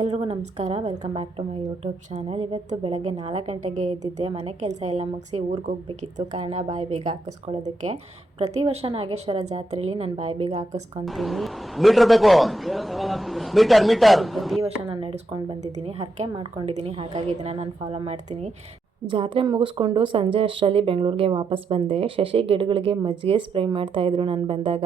ಎಲ್ರಿಗೂ ನಮಸ್ಕಾರ. Welcome back to my YouTube channel. ಇವತ್ತು ಬೆಳಗ್ಗೆ 4 ಗಂಟೆಗೆ ಎದ್ದಿದ್ದೆ. ಮನೆ ಕೆಲಸ ಎಲ್ಲ ಮುಗಿಸಿ ಊರಿಗೆ ಹೋಗಬೇಕಿತ್ತು, ಕಾರಣ ಬಾಯಿ ಬೀಗ ಹಾಕಿಸ್ಕೊಳ್ಳೋದಕ್ಕೆ. ಪ್ರತಿ ವರ್ಷ ನಾಗೇಶ್ವರ ಜಾತ್ರೆಯಲ್ಲಿ ನಾನು ಬಾಯಿ ಬೀಗ ಹಾಕಿಸ್ಕೊತೀನಿ. ಪ್ರತಿ ವರ್ಷ ನಾನು ನಡೆಸ್ಕೊಂಡು ಬಂದಿದ್ದೀನಿ, ಹರಕೆ ಮಾಡ್ಕೊಂಡಿದ್ದೀನಿ. ಹಾಗಾಗಿ ಇದನ್ನು ನಾನು ಫಾಲೋ ಮಾಡ್ತೀನಿ. ಜಾತ್ರೆ ಮುಗಿಸ್ಕೊಂಡು ಸಂಜೆ ಅಷ್ಟರಲ್ಲಿ ಬೆಂಗಳೂರಿಗೆ ವಾಪಸ್ ಬಂದೆ. ಶಶಿ ಗಿಡಗಳಿಗೆ ಮಜ್ಜಿಗೆ ಸ್ಪ್ರೇ ಮಾಡ್ತಾಯಿದ್ರು. ನಾನು ಬಂದಾಗ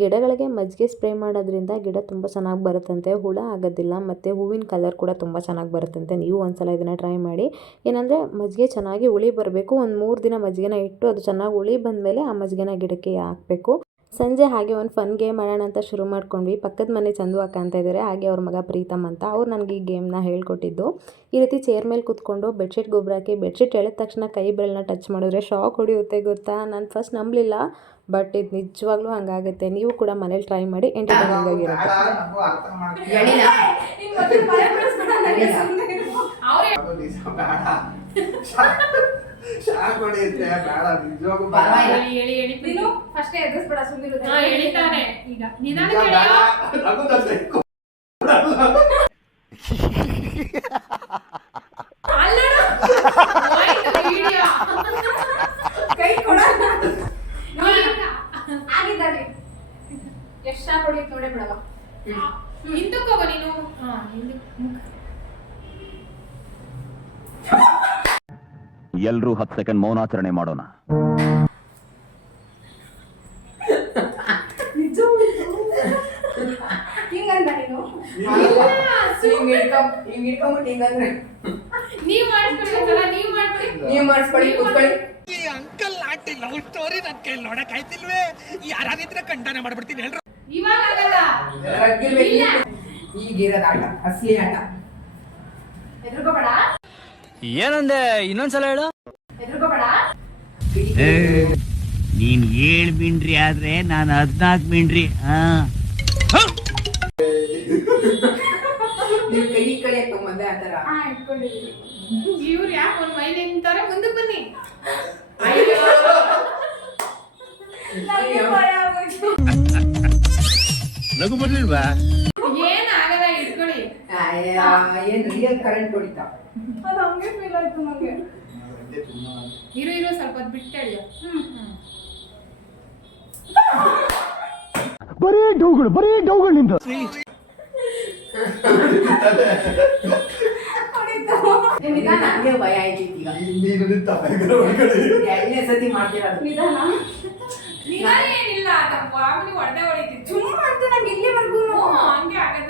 ಗಿಡಗಳಿಗೆ ಮಜ್ಜಿಗೆ ಸ್ಪ್ರೇ ಮಾಡೋದ್ರಿಂದ ಗಿಡ ತುಂಬ ಚೆನ್ನಾಗಿ ಬರುತ್ತಂತೆ, ಹುಳ ಆಗೋದಿಲ್ಲ, ಮತ್ತು ಹೂವಿನ ಕಲರ್ ಕೂಡ ತುಂಬ ಚೆನ್ನಾಗಿ ಬರುತ್ತಂತೆ. ನೀವು ಒಂದ್ಸಲ ಇದನ್ನು ಟ್ರೈ ಮಾಡಿ. ಏನಂದರೆ ಮಜ್ಜಿಗೆ ಚೆನ್ನಾಗಿ ಹುಳಿ ಬರಬೇಕು. ಒಂದು 3 ದಿನ ಮಜ್ಜಿಗೆನ ಇಟ್ಟು ಅದು ಚೆನ್ನಾಗಿ ಹುಳಿ ಬಂದಮೇಲೆ ಆ ಮಜ್ಜಿಗೆನ ಗಿಡಕ್ಕೆ ಹಾಕಬೇಕು. ಸಂಜೆ ಹಾಗೆ ಒಂದು ಫನ್ ಗೇಮ್ ಮಾಡೋಣ ಅಂತ ಶುರು ಮಾಡ್ಕೊಂಡ್ವಿ. ಪಕ್ಕದ ಮನೆ ಚಂದು ಅಕ್ಕ ಅಂತ ಇದ್ದಾರೆ, ಹಾಗೆ ಅವ್ರ ಮಗ ಪ್ರೀತಮ್ ಅಂತ. ಅವ್ರು ನನಗೆ ಈ ಗೇಮ್ನ ಹೇಳ್ಕೊಟ್ಟಿದ್ದು. ಈ ರೀತಿ ಚೇರ್ ಮೇಲೆ ಕೂತ್ಕೊಂಡು ಬೆಡ್ಶೀಟ್ ಗೊಬ್ಬರ ಹಾಕಿ ಬೆಡ್ಶೀಟ್ ಎಳೆದ ತಕ್ಷಣ ಕೈ ಬೆರಳನ್ನ ಟಚ್ ಮಾಡಿದ್ರೆ ಶಾಕ್ ಹೊಡೆಯುತ್ತೆ ಗೊತ್ತಾ. ನಾನು ಫಸ್ಟ್ ನಂಬಲಿಲ್ಲ, ಬಟ್ ಇದು ನಿಜವಾಗ್ಲೂ ಹಂಗಾಗುತ್ತೆ. ನೀವು ಕೂಡ ಮನೇಲಿ ಟ್ರೈ ಮಾಡಿ, ಎಂಟರ್ಟೈನಿಂಗ್ ಆಗಿರುತ್ತೆ. ಎಲ್ರೂ 10 ಸೆಕೆಂಡ್ ಮೌನಾಚರಣೆ ಮಾಡೋಣ. ಅಂಕಲ್ ಆಂಟಿ ಲವ್ ಸ್ಟೋರಿ ನನ್ನ ಕೈಲಿ ನೋಡಕ್ ಆಯ್ತಿಲ್ವೇ? ಯಾರಿದ್ರೆ ಖಂಡನೆ ಮಾಡ್ಬಿಡ್ತೀನಿ ಹೇಳ್ರಿ. ಈಗಿರೋದ ಆಟ ಅಸಲಿ ಆಟ. ಏನಂದೆ? ಇನ್ನೊಂದ್ಸಲ ಹೇಳು. ನೀನ್ 7 ಮಿಂಡ್ರಿ ಆದ್ರೆ ನಾನು 14 ಮಿಂಡ್ರಿ. ನೀವು ಕೈ ಕಡೆ ಮೊದಲೇ ಆತರ ಇವ್ರು ಯಾಕೆ ಒಂದು ಮೈ ನಿಂತಾರೆ? ಮುಂದಕ್ಕೆ ಬನ್ನಿ. ನಗು ಬರ್ಲಿಲ್ವಾ? ಏನಾಗಲ್ಲ, ಇಟ್ಕೊಳ್ಳಿ. ಏನ್ ರಿಯಲ್ ಕರೆಂಟ್ ಹೊಡಿತಾ? ಅದು ಹಂಗೆ ಫೀಲ್ ಆಯ್ತು ನಂಗೆ. ಇರು ಸ್ವಲ್ಪ ಹೊತ್ತು ಬಿಟ್ಟು ಹೇಳಿ. ಬರೀ ಡೌಗಳು ನಿಂದು. ನನಗೆ ಭಯ ಆಯ್ತು ಈಗ. 2ನೇ ಸತಿ ಮಾಡ್ತಿರೋದು. ನಿಧಾನ ಏನಿಲ್ಲ, ಮಾಮೂಲಿ ಹೊಡೆದೇ ಹೊಡಿತೀವಿ. ಸುಮ್ಮನೆ ಅಂತ ನಂಗೆ ಇಲ್ಲಿವರೆಗೂ ಹಂಗೆ ಆಗತ್ತೆ.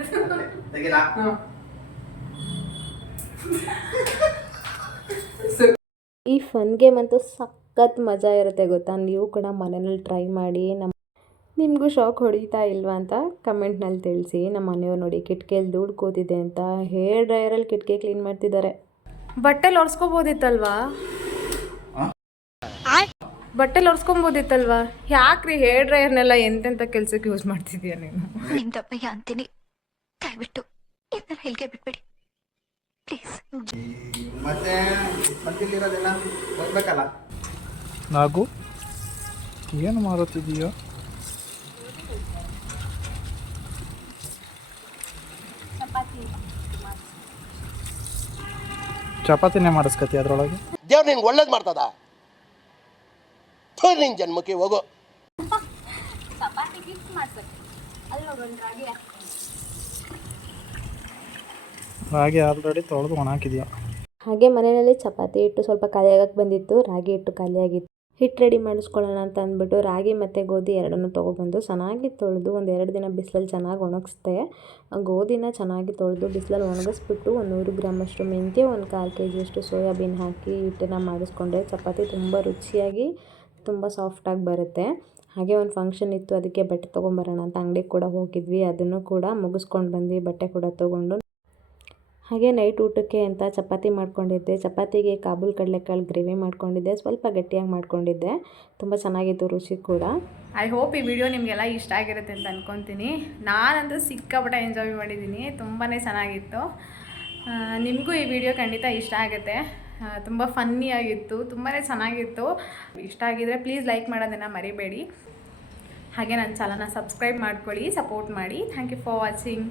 ಈ ಫನ್ ಗೇಮ್ ಅಂತೂ ಸಖತ್ ಮಜಾ ಇರುತ್ತೆ ಗೊತ್ತಾ. ನೀವು ಕೂಡ ಮನೆಯಲ್ಲಿ ಟ್ರೈ ಮಾಡಿ. ನಿಮಗೂ ಶಾಕ್ ಹೊಡಿತಾ ಇಲ್ವಾ ಅಂತ ಕಮೆಂಟ್ನಲ್ಲಿ ತಿಳಿಸಿ. ನಮ್ಮ ಮನೆಯವ್ರು ನೋಡಿ ಕಿಟಕಿಯಲ್ಲಿ ಧೂಳು ಕೂತಿದೆ ಅಂತ ಹೇರ್ ಡ್ರೈಯರಲ್ಲಿ ಕಿಟಕಿ ಕ್ಲೀನ್ ಮಾಡ್ತಿದ್ದಾರೆ. ಬಟ್ಟೆಲಿ ಒರೆಸ್ಕೋಬೋದಿತ್ತಲ್ವಾ? ಯಾಕ್ರಿ ಹೇರ್ ಡ್ರೈಯರ್ನೆಲ್ಲ ಎಂತೆಂಥ ಕೆಲ್ಸಕ್ಕೆ ಯೂಸ್ ಮಾಡ್ತಿದ್ದೀಯ ನೀನು? ನಿಮ್ ದಪ್ಪಯ್ಯ ಅಂತೀನಿ, ದಯವಿಟ್ಟು ಇದನ್ನ ಹೇಳಿಕೆ ಬಿಟ್ಬಿಡಿ ಪ್ಲೀಸ್. ಮತ್ತೆ ಮತ್ತಿಲ್ಲಿರೋದೆಲ್ಲ ಹೋಗ್ಬೇಕಲ್ಲ. ನಾಗು ಏನು ಮಾರುತ್ತಿದೀಯೋ? ಚಪಾತಿನೇ ಮಾಡಿಸ್ಕತಿ ಅದ್ರೊಳಗೆ. ದೇವ್ರು ನಿನ್ಗೆ ಒಳ್ಳೇದು ಮಾಡ್ತದ? ನಿನ್ ಜನ್ಮಕ್ಕೆ ಹೋಗೋ. ರಾಗಿ ಆಲ್ರೆಡಿ ತೊಳೆದು ಒಣಾಕಿದ್ಯಾ? ಹಾಗೆ ಮನೆಯಲ್ಲಿ ಚಪಾತಿ ಹಿಟ್ಟು ಸ್ವಲ್ಪ ಖಾಲಿ ಆಗಕ್ಕೆ ಬಂದಿತ್ತು, ರಾಗಿ ಹಿಟ್ಟು ಖಾಲಿಯಾಗಿತ್ತು. ಹಿಟ್ಟು ರೆಡಿ ಮಾಡಿಸ್ಕೊಳ್ಳೋಣ ಅಂತ ಅಂದ್ಬಿಟ್ಟು ರಾಗಿ ಮತ್ತು ಗೋಧಿ ಎರಡನ್ನೂ ತೊಗೊಬಂದು ಚೆನ್ನಾಗಿ ತೊಳೆದು 1-2 ದಿನ ಬಿಸಿಲಲ್ಲಿ ಚೆನ್ನಾಗಿ ಒಣಗಿಸ್ದೆ. ಗೋಧಿನ ಚೆನ್ನಾಗಿ ತೊಳೆದು ಬಿಸಿಲಲ್ಲಿ ಒಣಗಿಸ್ಬಿಟ್ಟು 100 ಗ್ರಾಮಷ್ಟು ಮೆಂತ್ಯ, 1/4 kg ಸೋಯಾಬೀನ್ ಹಾಕಿ ಹಿಟ್ಟನ್ನು ಮಾಡಿಸ್ಕೊಂಡ್ರೆ ಚಪಾತಿ ತುಂಬ ರುಚಿಯಾಗಿ ತುಂಬ ಸಾಫ್ಟಾಗಿ ಬರುತ್ತೆ. ಹಾಗೆ ಒಂದು ಫಂಕ್ಷನ್ ಇತ್ತು, ಅದಕ್ಕೆ ಬಟ್ಟೆ ತೊಗೊಂಬರೋಣ ಅಂತ ಅಂಗಡಿಗೆ ಕೂಡ ಹೋಗಿದ್ವಿ. ಅದನ್ನು ಕೂಡ ಮುಗಿಸ್ಕೊಂಡು ಬಂದು ಬಟ್ಟೆ ಕೂಡ ತೊಗೊಂಡು ಹಾಗೆ ನೈಟ್ ಊಟಕ್ಕೆ ಅಂತ ಚಪಾತಿ ಮಾಡ್ಕೊಂಡಿದ್ದೆ. ಚಪಾತಿಗೆ ಕಾಬೂಲ್ ಕಡಲೆಕಾಳು ಗ್ರೇವಿ ಮಾಡ್ಕೊಂಡಿದ್ದೆ, ಸ್ವಲ್ಪ ಗಟ್ಟಿಯಾಗಿ ಮಾಡ್ಕೊಂಡಿದ್ದೆ. ತುಂಬ ಚೆನ್ನಾಗಿತ್ತು ರುಚಿ ಕೂಡ. ಐ ಹೋಪ್ ಈ ವಿಡಿಯೋ ನಿಮಗೆಲ್ಲ ಇಷ್ಟ ಆಗಿರುತ್ತೆ ಅಂತ ಅಂದ್ಕೊತೀನಿ. ನಾನಂತೂ ಸಿಕ್ಕಾಪಟ್ಟೆ ಎಂಜಾಯ್ ಮಾಡಿದ್ದೀನಿ, ತುಂಬಾ ಚೆನ್ನಾಗಿತ್ತು. ನಿಮಗೂ ಈ ವಿಡಿಯೋ ಖಂಡಿತ ಇಷ್ಟ ಆಗುತ್ತೆ. ತುಂಬ ಫನ್ನಿಯಾಗಿತ್ತು, ತುಂಬಾ ಚೆನ್ನಾಗಿತ್ತು. ಇಷ್ಟ ಆಗಿದ್ರೆ ಪ್ಲೀಸ್ ಲೈಕ್ ಮಾಡೋದನ್ನು ಮರಿಬೇಡಿ. ಹಾಗೆ ನನ್ನ ಚಾನಲ್ನ ಸಬ್ಸ್ಕ್ರೈಬ್ ಮಾಡ್ಕೊಳ್ಳಿ, ಸಪೋರ್ಟ್ ಮಾಡಿ. Thank you for watching.